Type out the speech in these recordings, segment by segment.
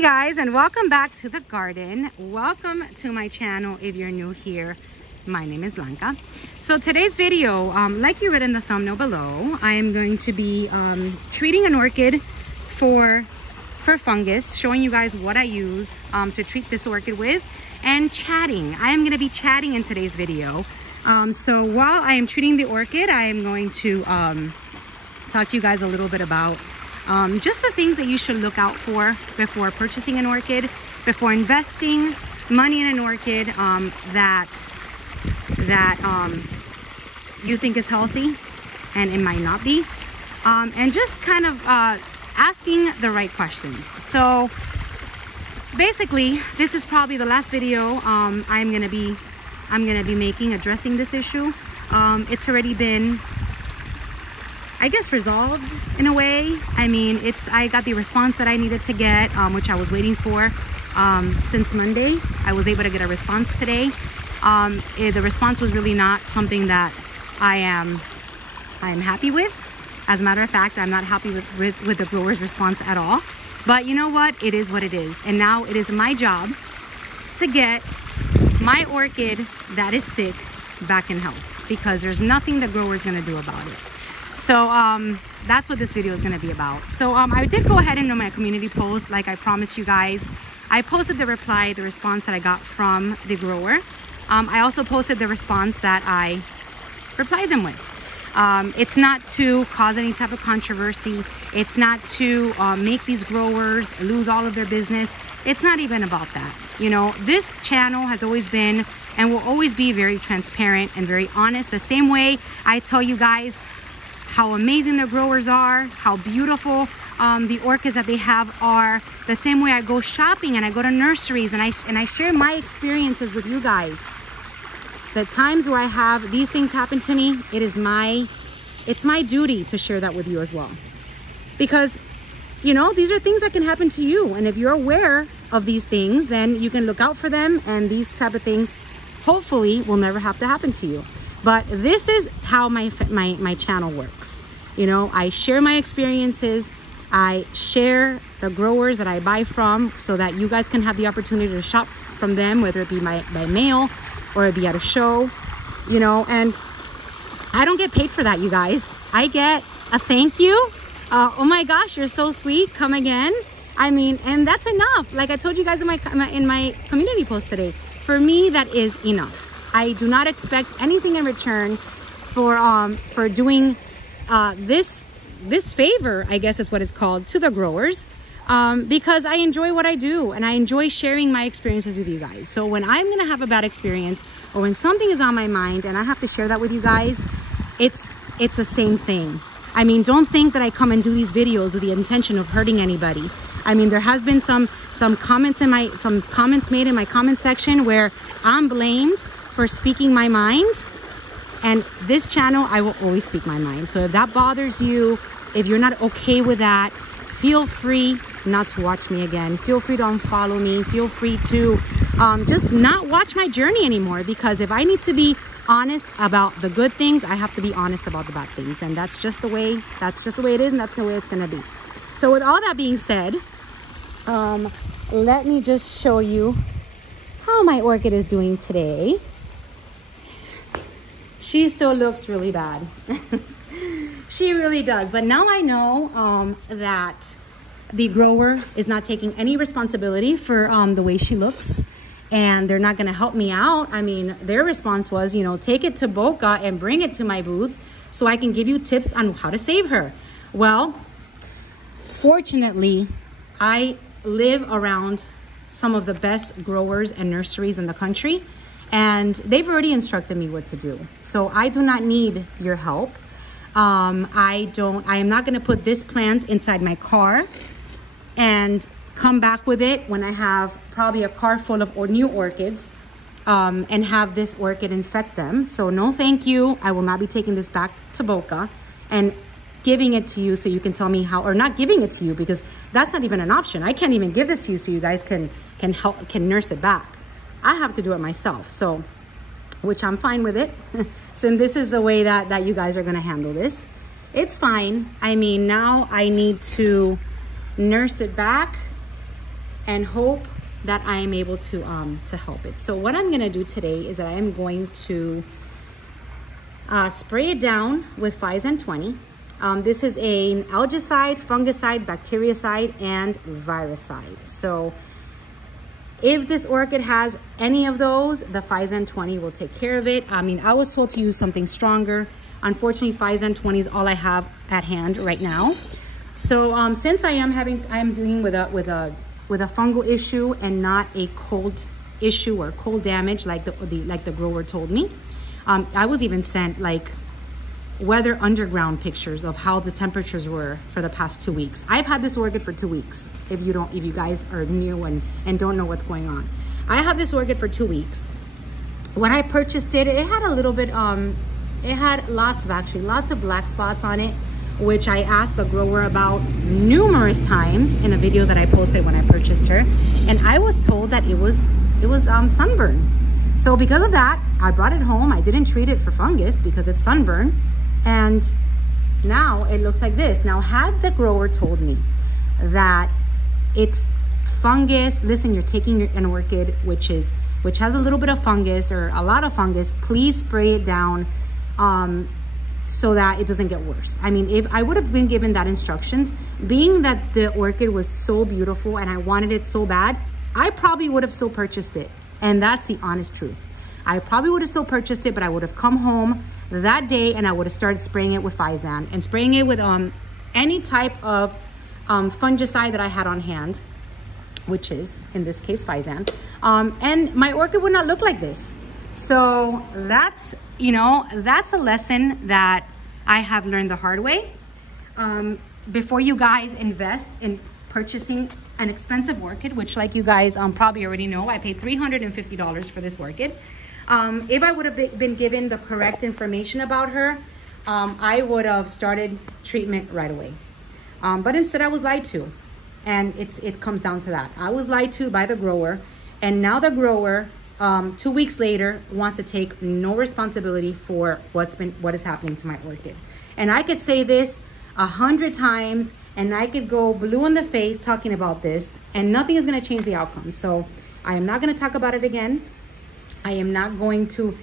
Hi guys, and welcome back to the garden. Welcome to my channel if you're new here. My name is Blanca. So today's video, like you read in the thumbnail below, I am going to be treating an orchid for fungus, showing you guys what I use to treat this orchid with, and chatting. I am going to be chatting in today's video. So while I am treating the orchid, I am going to talk to you guys a little bit about just the things that you should look out for before purchasing an orchid, before investing money in an orchid that you think is healthy and it might not be, and just kind of asking the right questions. So basically, this is probably the last video I'm gonna be making addressing this issue. It's already been, I guess, resolved in a way. I mean, I got the response that I needed to get, which I was waiting for since Monday. I was able to get a response today. The response was really not something that I am happy with. As a matter of fact, I'm not happy with the grower's response at all. But you know what? It is what it is. And now it is my job to get my orchid that is sick back in health, because there's nothing the grower is going to do about it. So that's what this video is going to be about. So I did go ahead and do my community post like I promised you guys. I posted the response that I got from the grower. I also posted the response that I replied them with. It's not to cause any type of controversy. It's not to make these growers lose all of their business. It's not even about that. You know, this channel has always been and will always be very transparent and very honest. The same way I tell you guys how amazing the growers are, how beautiful the orchids that they have are. The same way I go shopping and I go to nurseries and I share my experiences with you guys. The times where I have these things happen to me, it's my duty to share that with you as well. Because, you know, these are things that can happen to you. And if you're aware of these things, then you can look out for them, and these type of things hopefully will never have to happen to you. But this is how my channel works. You know, I share my experiences. I share the growers that I buy from so that you guys can have the opportunity to shop from them, whether it be by mail or it be at a show, you know. And I don't get paid for that, you guys. I get a thank you. Oh my gosh, you're so sweet. Come again. I mean, and that's enough. Like I told you guys in my community post today, for me, that is enough. I do not expect anything in return for doing this favor, I guess is what it's called, to the growers, because I enjoy what I do and I enjoy sharing my experiences with you guys. So when I'm gonna have a bad experience or when something is on my mind and I have to share that with you guys, it's the same thing. I mean, don't think that I come and do these videos with the intention of hurting anybody. I mean, there has been some comments made in my comment section where I'm blamed for speaking my mind, and this channel I will always speak my mind. So if that bothers you, if you're not okay with that, feel free not to watch me again. Feel free to unfollow me. Feel free to just not watch my journey anymore, because if I need to be honest about the good things, I have to be honest about the bad things, and that's just the way it is, and that's the way it's gonna be. So with all that being said, let me just show you how my orchid is doing today. She still looks really bad. She really does. But now I know that the grower is not taking any responsibility for the way she looks, and they're not going to help me out. I mean, their response was, you know, take it to Boca and bring it to my booth so I can give you tips on how to save her. Well, fortunately, I live around some of the best growers and nurseries in the country, and they've already instructed me what to do. So I do not need your help. I am not going to put this plant inside my car and come back with it when I have probably a car full of new orchids, and have this orchid infect them. So no thank you. I will not be taking this back to Boca and giving it to you so you can tell me how, or not giving it to you, because that's not even an option. I can't even give this to you so you guys can nurse it back. I have to do it myself, so, which I'm fine with it. So this is the way that you guys are gonna handle this. It's fine. I mean, now I need to nurse it back and hope that I am able to help it. So what I'm gonna do today is that I am going to spray it down with Physan 20. This is an algicide, fungicide, bactericide, and viricide. So if this orchid has any of those, the Physan 20 will take care of it. I mean, I was told to use something stronger. Unfortunately, Physan 20 is all I have at hand right now. So since I am dealing with a fungal issue and not a cold issue or cold damage like the grower told me, I was even sent like weather underground pictures of how the temperatures were for the past 2 weeks. I've had this orchid for 2 weeks. If you guys are new and don't know what's going on, I have this orchid for 2 weeks. When I purchased it, it had a little bit, it had lots of black spots on it, which I asked the grower about numerous times in a video that I posted when I purchased her, and I was told that it was sunburn. So because of that, I brought it home. I didn't treat it for fungus because it's sunburn, and now it looks like this. Now, had the grower told me that it's fungus, listen, you're taking an orchid which has a little bit of fungus or a lot of fungus, please spray it down so that it doesn't get worse. I mean, if I would have been given that instructions, being that the orchid was so beautiful and I wanted it so bad, I probably would have still purchased it. And that's the honest truth. I probably would have still purchased it, but I would have come home that day and I would have started spraying it with Physan and spraying it with any type of fungicide that I had on hand, which is in this case Physan, and my orchid would not look like this. So that's, you know, that's a lesson that I have learned the hard way. Before you guys invest in purchasing an expensive orchid, which like you guys probably already know, I paid $350 for this orchid. If I would have been given the correct information about her, I would have started treatment right away. But instead I was lied to, and it comes down to that. I was lied to by the grower, and now the grower 2 weeks later wants to take no responsibility for what is happening to my orchid. And I could say this 100 times and I could go blue in the face talking about this, and nothing is going to change the outcome. So I am not going to talk about it again. I am not going to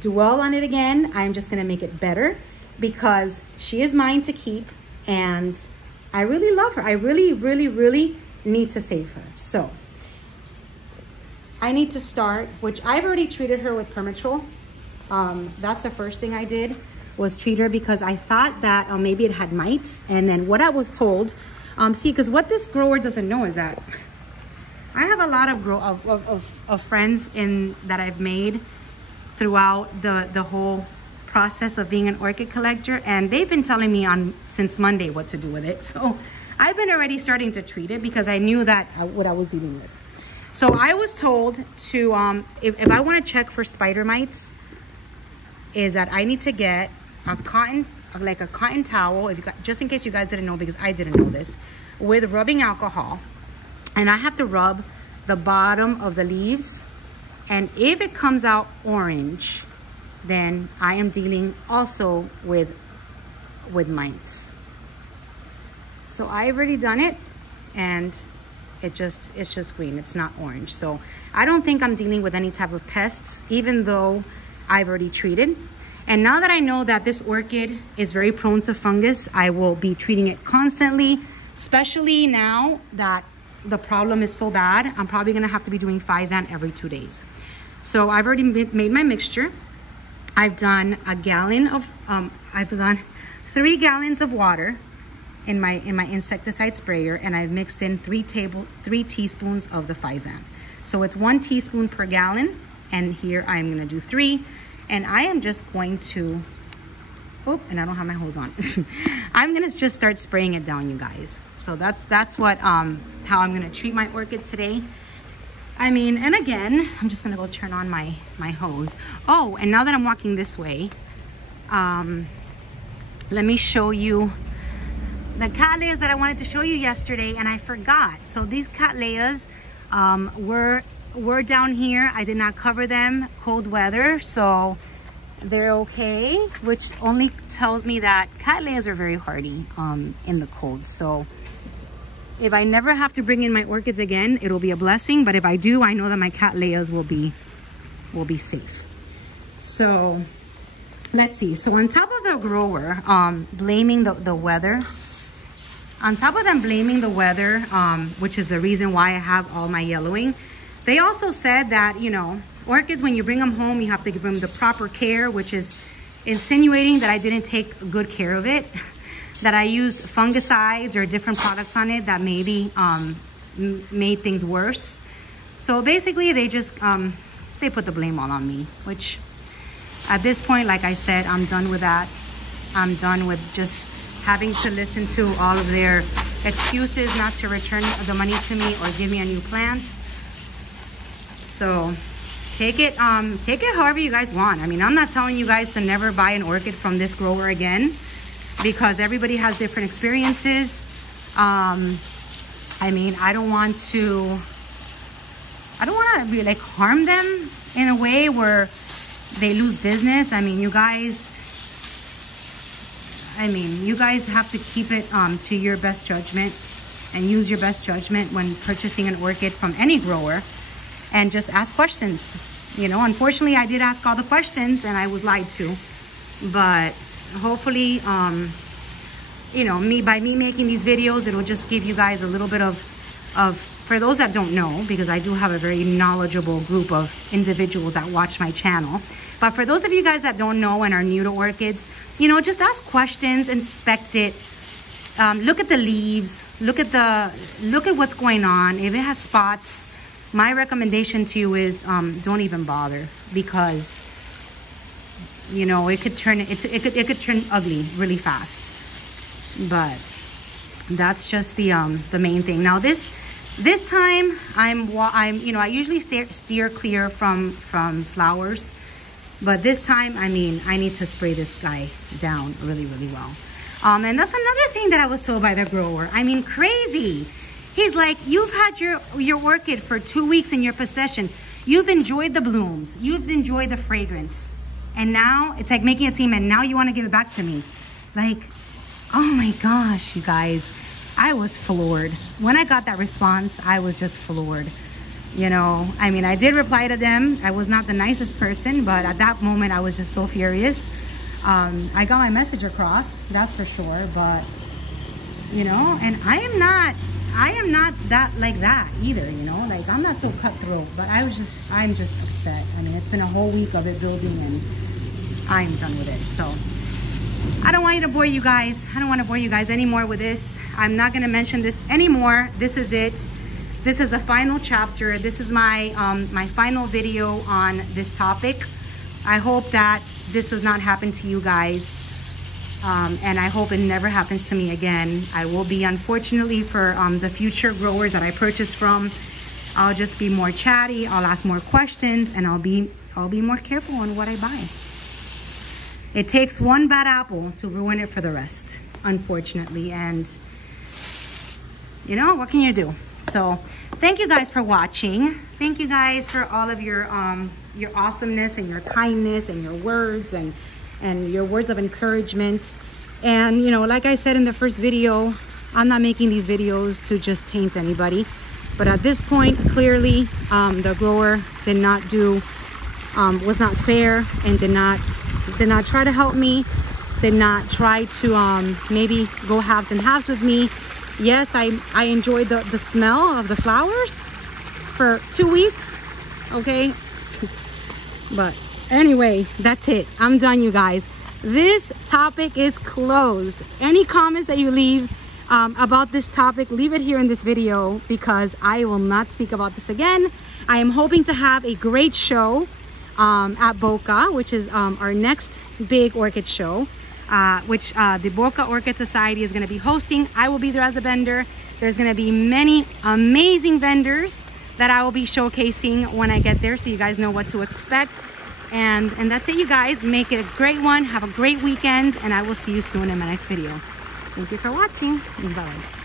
dwell on it again. I'm just going to make it better because she is mine to keep, and I really love her. I really, really, really need to save her. So I need to start, which I've already treated her with Permatrol. That's the first thing I did, was treat her because I thought that maybe it had mites. And then what I was told, see, because what this grower doesn't know is that I have a lot of friends that I've made throughout the whole process of being an orchid collector, and they've been telling me since Monday what to do with it. So I've been already starting to treat it because I knew that what I was dealing with. So I was told to if I want to check for spider mites, is that I need to get a cotton towel, just in case you guys didn't know, because I didn't know this, with rubbing alcohol, and I have to rub the bottom of the leaves, and if it comes out orange, then I am dealing also with mites. So I've already done it, and it's just green, it's not orange. So I don't think I'm dealing with any type of pests, even though I've already treated. And now that I know that this orchid is very prone to fungus, I will be treating it constantly, especially now that the problem is so bad. I'm probably gonna have to be doing Physan every 2 days. So I've already made my mixture. I've done I've done 3 gallons of water in my insecticide sprayer, and I've mixed in 3 teaspoons of the Physan. So it's 1 teaspoon per gallon, and here I'm gonna do 3. And I am just going to, oh, and I don't have my hose on. I'm gonna just start spraying it down, you guys. So that's what how I'm gonna treat my orchid today. I mean, and again, I'm just gonna go turn on my hose. Oh, and now that I'm walking this way, let me show you the cattleyas that I wanted to show you yesterday, and I forgot. So these cattleyas were down here. I did not cover them, cold weather, so they're okay, which only tells me that cattleyas are very hardy in the cold. So if I never have to bring in my orchids again, it'll be a blessing. But if I do, I know that my Cattleyas will be safe. So let's see. So on top of the grower blaming the weather, on top of them blaming the weather, which is the reason why I have all my yellowing, they also said that, you know, orchids, when you bring them home, you have to give them the proper care, which is insinuating that I didn't take good care of it, that I used fungicides or different products on it that maybe made things worse. So basically they just, they put the blame all on me, which at this point, like I said, I'm done with that. I'm done with just having to listen to all of their excuses not to return the money to me or give me a new plant. So take it however you guys want. I mean, I'm not telling you guys to never buy an orchid from this grower again, because everybody has different experiences. I mean, I don't want to really like harm them in a way where they lose business. I mean, you guys have to keep it to your best judgment and use your best judgment when purchasing an orchid from any grower, and just ask questions. You know, unfortunately, I did ask all the questions and I was lied to, but hopefully, you know, by me making these videos, it'll just give you guys a little bit of, for those that don't know, because I do have a very knowledgeable group of individuals that watch my channel. But for those of you guys that don't know and are new to orchids, you know, just ask questions, inspect it, look at the leaves, look at what's going on. If it has spots, my recommendation to you is don't even bother, because you know it could turn ugly really fast. But that's just the main thing. Now this time I'm you know, I usually steer clear from flowers, but this time, I mean, I need to spray this guy down really well. And that's another thing that I was told by the grower. I mean, crazy. He's like, you've had your orchid for 2 weeks in your possession. You've enjoyed the blooms. You've enjoyed the fragrance. And now it's like making a team, and now you want to give it back to me. Like, oh my gosh, you guys. I was floored. When I got that response, I was just floored. You know, I mean, I did reply to them. I was not the nicest person, but at that moment, I was just so furious. I got my message across, that's for sure. But, you know, and I am not that like that either, you know, like I'm not so cutthroat, but I'm just upset. I mean, it's been a whole week of it building and I'm done with it. So I don't want you to bore you guys. I don't want to bore you guys anymore with this. I'm not going to mention this anymore. This is it. This is the final chapter. This is my my final video on this topic. I hope that this does not happen to you guys. And I hope it never happens to me again. I will be, unfortunately, for the future growers that I purchase from, I'll just be more chatty. I'll ask more questions, and I'll be more careful on what I buy. It takes one bad apple to ruin it for the rest, unfortunately. And you know, what can you do? So thank you guys for watching. Thank you guys for all of your awesomeness and your kindness and your words and your words of encouragement. And you know, like I said in the first video, I'm not making these videos to just taint anybody, but at this point, clearly the grower did not do was not fair and did not try to help me, did not try to maybe go halves and halves with me. Yes, I enjoyed the smell of the flowers for 2 weeks, okay? But anyway, that's it. I'm done, you guys. This topic is closed. Any comments that you leave about this topic, leave it here in this video, because I will not speak about this again. I am hoping to have a great show at Boca, which is our next big orchid show, which the Boca Orchid Society is going to be hosting. I will be there as a vendor. There's going to be many amazing vendors that I will be showcasing when I get there, so you guys know what to expect. And that's it, you guys. Make it a great one. Have a great weekend, and I will see you soon in my next video. Thank you for watching. Bye.